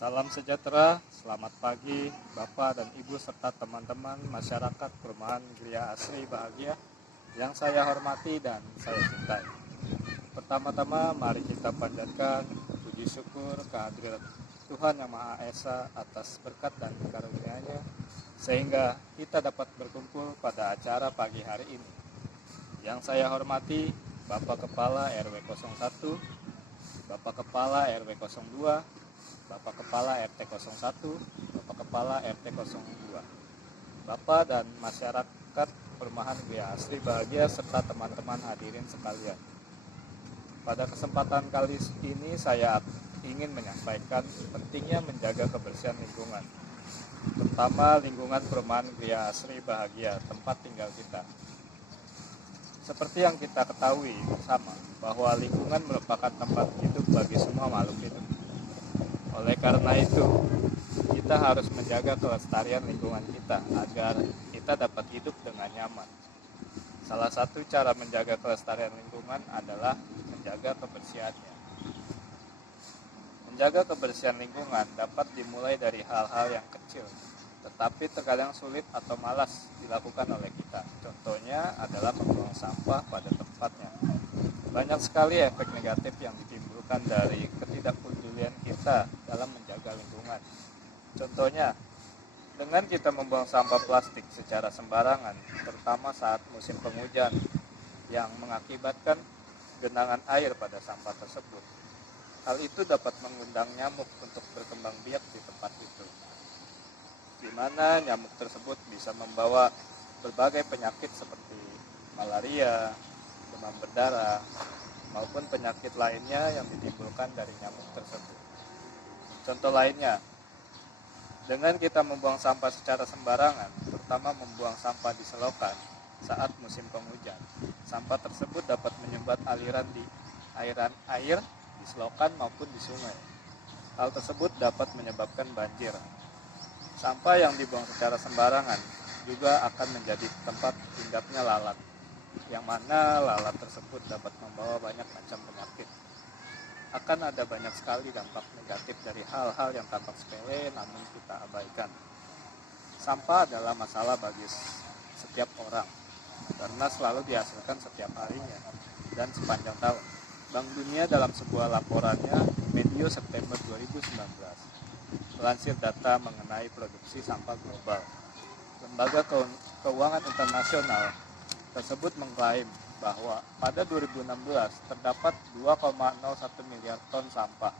Salam sejahtera, selamat pagi Bapak dan Ibu serta teman-teman masyarakat perumahan Gria Asri Bahagia yang saya hormati dan saya cintai. Pertama-tama mari kita panjatkan puji syukur kehadirat Tuhan Yang Maha Esa atas berkat dan karunia-Nya sehingga kita dapat berkumpul pada acara pagi hari ini. Yang saya hormati Bapak Kepala RW 01, Bapak Kepala RW 02, Bapak Kepala RT 01, Bapak Kepala RT 02, Bapak dan masyarakat perumahan Gria Asri Bahagia serta teman-teman hadirin sekalian. Pada kesempatan kali ini saya ingin menyampaikan pentingnya menjaga kebersihan lingkungan, terutama lingkungan perumahan Gria Asri Bahagia, tempat tinggal kita. Seperti yang kita ketahui bersama bahwa lingkungan merupakan tempat hidup bagi semua makhluk hidup. Oleh karena itu, kita harus menjaga kelestarian lingkungan kita agar kita dapat hidup dengan nyaman. Salah satu cara menjaga kelestarian lingkungan adalah menjaga kebersihannya. Menjaga kebersihan lingkungan dapat dimulai dari hal-hal yang kecil, tetapi terkadang sulit atau malas dilakukan oleh kita. Contohnya adalah membuang sampah pada tempatnya. Banyak sekali efek negatif yang ditimbulkan dari ketidakpedulian kita dalam menjaga lingkungan. Contohnya, dengan kita membuang sampah plastik secara sembarangan, terutama saat musim penghujan, yang mengakibatkan genangan air pada sampah tersebut. Hal itu dapat mengundang nyamuk untuk berkembang biak di tempat itu, di mana nyamuk tersebut bisa membawa berbagai penyakit seperti malaria, demam berdarah, maupun penyakit lainnya yang ditimbulkan dari nyamuk tersebut. Contoh lainnya, dengan kita membuang sampah secara sembarangan, terutama membuang sampah di selokan saat musim penghujan, sampah tersebut dapat menyumbat aliran air di selokan maupun di sungai. Hal tersebut dapat menyebabkan banjir. Sampah yang dibuang secara sembarangan juga akan menjadi tempat hinggapnya lalat, yang mana lalat tersebut dapat membawa banyak macam penyakit. Akan ada banyak sekali dampak negatif dari hal-hal yang tampak sepele namun kita abaikan. Sampah adalah masalah bagi setiap orang karena selalu dihasilkan setiap harinya dan sepanjang tahun. Bank Dunia dalam sebuah laporannya medio September 2019 melansir data mengenai produksi sampah global. Lembaga Keuangan Internasional tersebut mengklaim bahwa pada 2016 terdapat 2,01 miliar ton sampah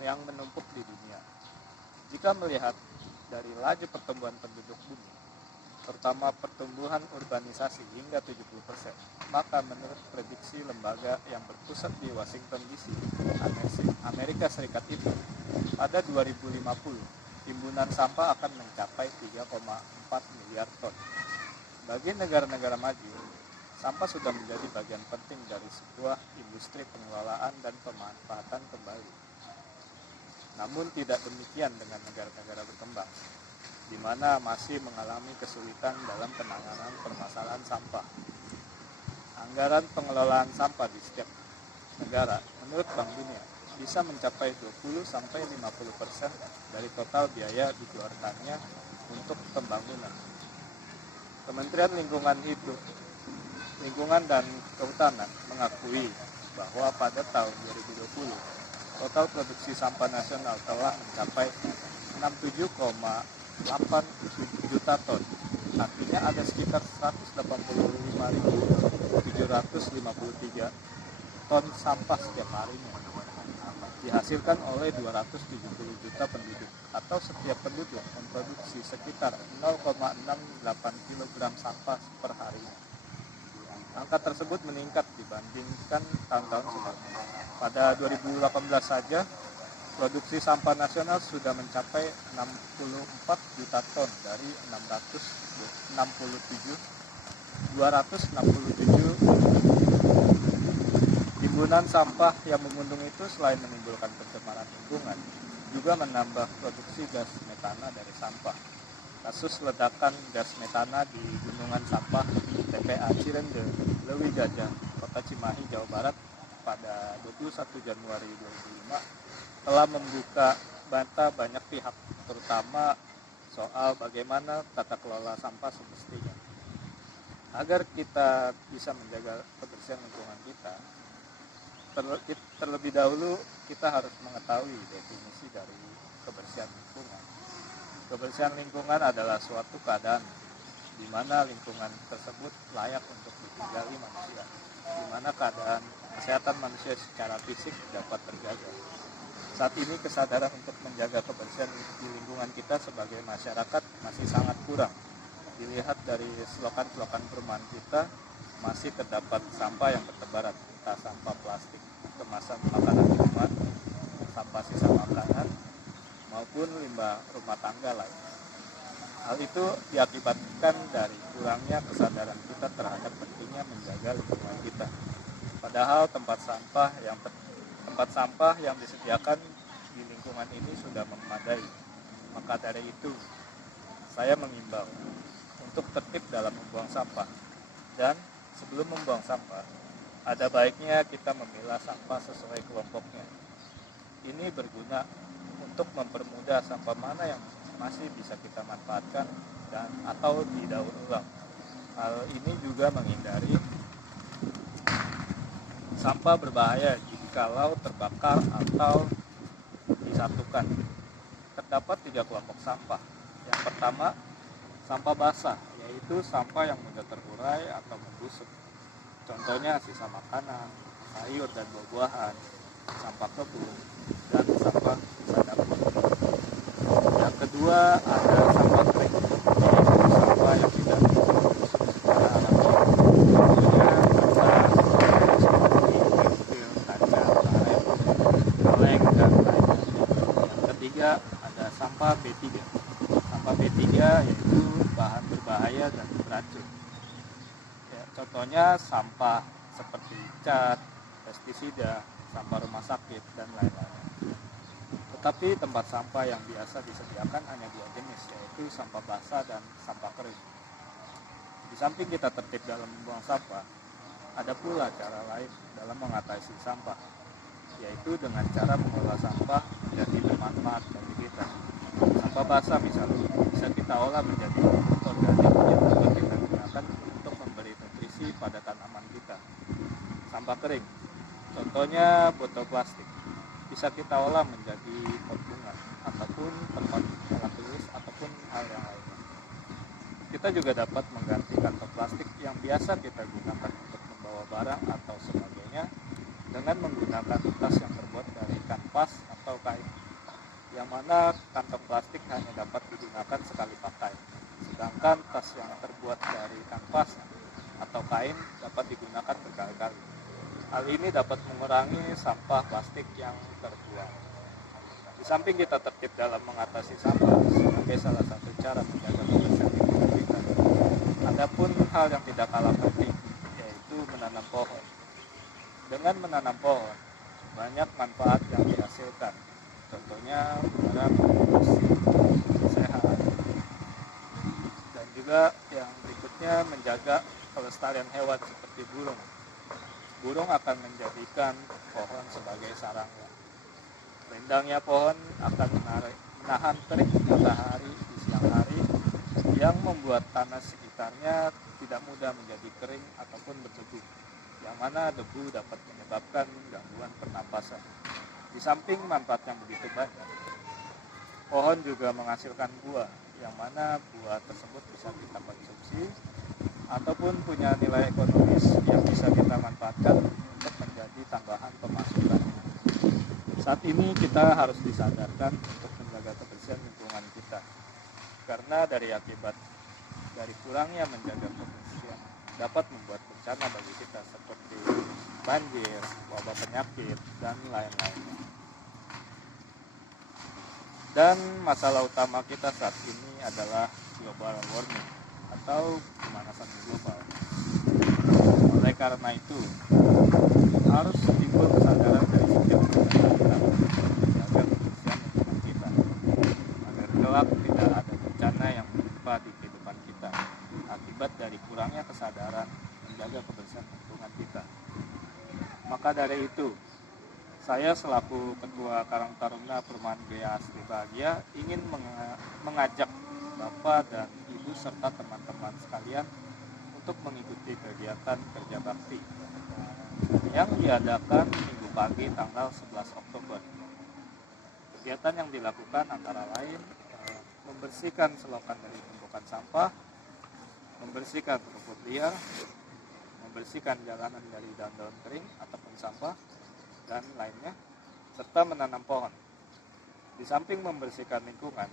yang menumpuk di dunia. Jika melihat dari laju pertumbuhan penduduk bumi, terutama pertumbuhan urbanisasi hingga 70%, maka menurut prediksi lembaga yang berpusat di Washington DC, Amerika Serikat itu, pada 2050, timbunan sampah akan mencapai 3,4 miliar ton. Bagi negara-negara maju, sampah sudah menjadi bagian penting dari sebuah industri pengelolaan dan pemanfaatan kembali. Namun tidak demikian dengan negara-negara berkembang, di mana masih mengalami kesulitan dalam penanganan permasalahan sampah. Anggaran pengelolaan sampah di setiap negara menurut Bank Dunia bisa mencapai 20-50% dari total biaya dikeluarkannya untuk pembangunan. Kementerian Lingkungan dan Kehutanan mengakui bahwa pada tahun 2020 total produksi sampah nasional telah mencapai 67,8 juta ton. Artinya ada sekitar 185.753 ton sampah setiap harinya dihasilkan oleh 270 juta penduduk, atau setiap penduduk memproduksi sekitar 0,68 kg sampah per harinya. Angka tersebut meningkat dibandingkan tahun-tahun sebelumnya. Pada 2018 saja, produksi sampah nasional sudah mencapai 64 juta ton dari 267. Timbunan sampah yang mengundung itu selain menimbulkan pencemaran lingkungan, juga menambah produksi gas metana dari sampah. Kasus ledakan gas metana di gunungan sampah TPA Cirende, Leuwi Gajah, Kota Cimahi, Jawa Barat pada 21 Januari 2005 telah membuka membantah banyak pihak, terutama soal bagaimana tata kelola sampah semestinya. Agar kita bisa menjaga kebersihan lingkungan kita, terlebih dahulu kita harus mengetahui definisi dari kebersihan lingkungan. Kebersihan lingkungan adalah suatu keadaan di mana lingkungan tersebut layak untuk ditinggali manusia, di mana keadaan kesehatan manusia secara fisik dapat terjaga. Saat ini kesadaran untuk menjaga kebersihan di lingkungan kita sebagai masyarakat masih sangat kurang. Dilihat dari selokan-selokan perumahan kita, masih terdapat sampah yang bertebaran, entah sampah plastik, kemasan makanan minuman, sampah sisa makanan, maupun limbah rumah tangga lainnya. Hal itu diakibatkan dari kurangnya kesadaran kita terhadap pentingnya menjaga lingkungan kita. Padahal tempat sampah yang disediakan di lingkungan ini sudah memadai. Maka dari itu, saya mengimbau untuk tertib dalam membuang sampah. Dan sebelum membuang sampah, ada baiknya kita memilah sampah sesuai kelompoknya. Ini berguna untuk mempermudah sampah mana yang masih bisa kita manfaatkan dan atau didaur ulang. Hal ini juga menghindari sampah berbahaya jikalau terbakar atau disatukan. Terdapat 3 kelompok sampah. Yang pertama, sampah basah, yaitu sampah yang mudah terurai atau membusuk. Contohnya sisa makanan, sayur dan buah-buahan, sampah kebun, dan sampah sisa dapur. Yang kedua, ada sampah kering, yaitu sampah yang tidak bisa membusuk secara alami. Contohnya kertas, kaca, karet, kaleng, dan lainnya. Yang ketiga, ada sampah B3. Sampah B3 yaitu bahan berbahaya dan beracun. Ya, contohnya sampah seperti cat, pestisida, sampah rumah sakit, dan lain-lain. Tetapi tempat sampah yang biasa disediakan hanya 2 jenis, yaitu sampah basah dan sampah kering. Di samping kita tertib dalam membuang sampah, ada pula cara lain dalam mengatasi sampah, yaitu dengan cara mengolah sampah menjadi bermanfaat bagi kita. Sampah basah misalnya bisa kita olah menjadi pupuk organik yang dapat kita gunakan untuk memberi nutrisi pada tanaman kita. Sampah kering, contohnya botol plastik, bisa kita olah menjadi pot bunga ataupun tempat alat tulis ataupun hal yang lainnya. Kita juga dapat mengganti kantong plastik yang biasa kita gunakan untuk membawa barang atau sebagainya dengan menggunakan tas yang terbuat dari kanvas atau kain, yang mana kantong plastik hanya dapat digunakan sekali pakai, sedangkan tas yang terbuat dari kanvas atau kain dapat digunakan berkali-kali. Hal ini dapat mengurangi sampah plastik yang terbuang. Di samping kita tertib dalam mengatasi sampah sebagai salah satu cara menjaga kebersihan lingkungan kita, adapun hal yang tidak kalah penting, yaitu menanam pohon. Dengan menanam pohon, banyak manfaat yang dihasilkan. Contohnya udara bersih, sehat, dan juga yang berikutnya menjaga kelestarian hewan seperti burung. Burung akan menjadikan pohon sebagai sarangnya. Rindangnya pohon akan menahan terik matahari di siang hari yang membuat tanah sekitarnya tidak mudah menjadi kering ataupun berdebu, yang mana debu dapat menyebabkan gangguan pernapasan. Di samping manfaat yang begitu banyak, pohon juga menghasilkan buah, yang mana buah tersebut bisa kita konsumsi ataupun punya nilai ekonomis yang bisa kita manfaatkan untuk menjadi tambahan pemasukan. Saat ini kita harus disadarkan untuk menjaga kebersihan lingkungan kita, karena dari akibat dari kurangnya menjaga kebersihan dapat membuat bencana bagi kita seperti banjir, wabah penyakit, dan lain-lainnya. Dan masalah utama kita saat ini adalah global warming atau pemanasan global. Oleh karena itu, harus timbul kesadaran dari setiap kita menjaga kebersihan lingkungan kita, agar kelak tidak ada bencana yang menimpa di kehidupan kita akibat dari kurangnya kesadaran menjaga kebersihan lingkungan kita. Maka dari itu, Saya selaku Ketua Karang Taruna Perumahan Gria Asri Bahagia ingin mengajak Bapak dan Ibu serta teman-teman sekalian untuk mengikuti kegiatan kerja bakti yang diadakan Minggu pagi tanggal 11 Oktober. Kegiatan yang dilakukan antara lain membersihkan selokan dari tumpukan sampah, membersihkan rumput liar, membersihkan jalanan dari daun-daun kering ataupun sampah dan lainnya, serta menanam pohon. Di samping membersihkan lingkungan,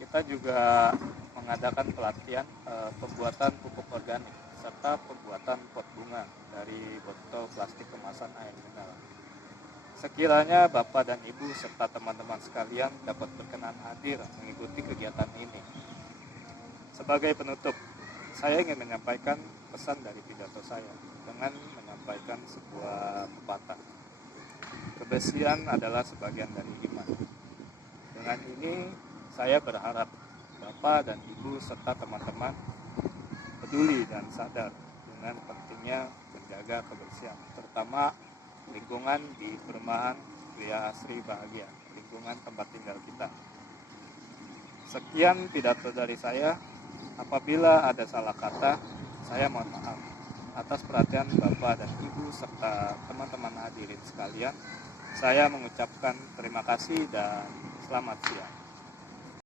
kita juga mengadakan pelatihan pembuatan pupuk organik serta pembuatan pot bunga dari botol plastik kemasan air mineral. Sekiranya Bapak dan Ibu serta teman-teman sekalian dapat berkenan hadir mengikuti kegiatan ini. Sebagai penutup, saya ingin menyampaikan pesan dari pidato saya dengan menyampaikan sebuah pepatah. Kebersihan adalah sebagian dari iman. Dengan ini, saya berharap Bapak dan Ibu serta teman-teman peduli dan sadar dengan pentingnya menjaga kebersihan, terutama lingkungan di Perumahan Gria Asri Bahagia, lingkungan tempat tinggal kita. Sekian pidato dari saya. Apabila ada salah kata, saya mohon maaf. Atas perhatian Bapak dan Ibu serta teman-teman hadirin sekalian, saya mengucapkan terima kasih dan selamat siang.